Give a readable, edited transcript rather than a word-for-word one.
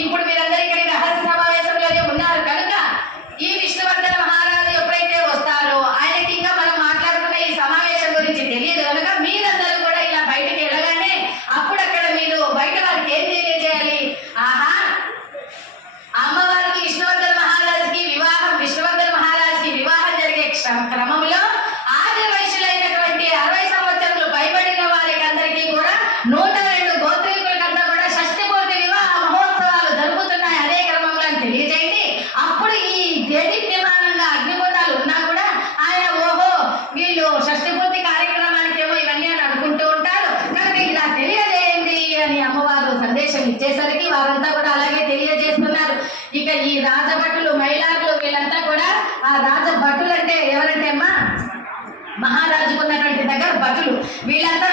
ఇప్పుడు మీరందరూ ఇక్కడ రహస్య సమావేశంలోనే ఉన్నారు కనుక ఈ విష్ణువర్ధన మహారాజు ఎప్పుడైతే వస్తారో ఆయనకి ఇంకా మనం మాట్లాడుకున్న ఈ సమావేశం గురించి తెలియదు కనుక మీరందరూ కూడా ఇలా బయటకు వెళ్ళగానే అప్పుడు అక్కడ మీరు బయట వారికి ఏం తెలియజేయాలి? ఆహా, అమ్మవారికి విష్ణువర్ధన మహారాజుకి వివాహం జరిగే క్రమంలో ఆది వయసులైనటువంటి 60 సంవత్సరాలు పైబడిన వారికి అందరికీ కూడా 102 గోత్రీకులకంతా కూడా షష్ఠి పూర్తి వివాహ మహోత్సవాలు జరుగుతున్నాయి అదే క్రమంలో అని తెలియజేయండి. అప్పుడు ఈ దేదీప్యమానంగా అగ్నిగుండాలు ఉన్నా కూడా ఆయన ఓహో వీళ్ళు షష్ఠి పూర్తి కార్యక్రమానికి ఏమో ఇవన్నీ అని అనుకుంటూ ఉంటారు కనుక ఇలా తెలియజేయండి అని అమ్మవారు సందేశం ఇచ్చేసరికి వారంతా కూడా అలాగే తెలియజేస్తున్నారు. ఇక ఈ రాజభటులు మైలార్లు వీళ్ళంతా కూడా ఆ రాజభటులు అంటే ఎవరంటే అమ్మా మహారాజుకు ఉన్నటువంటి దగ్గర భటులు వీళ్ళంతా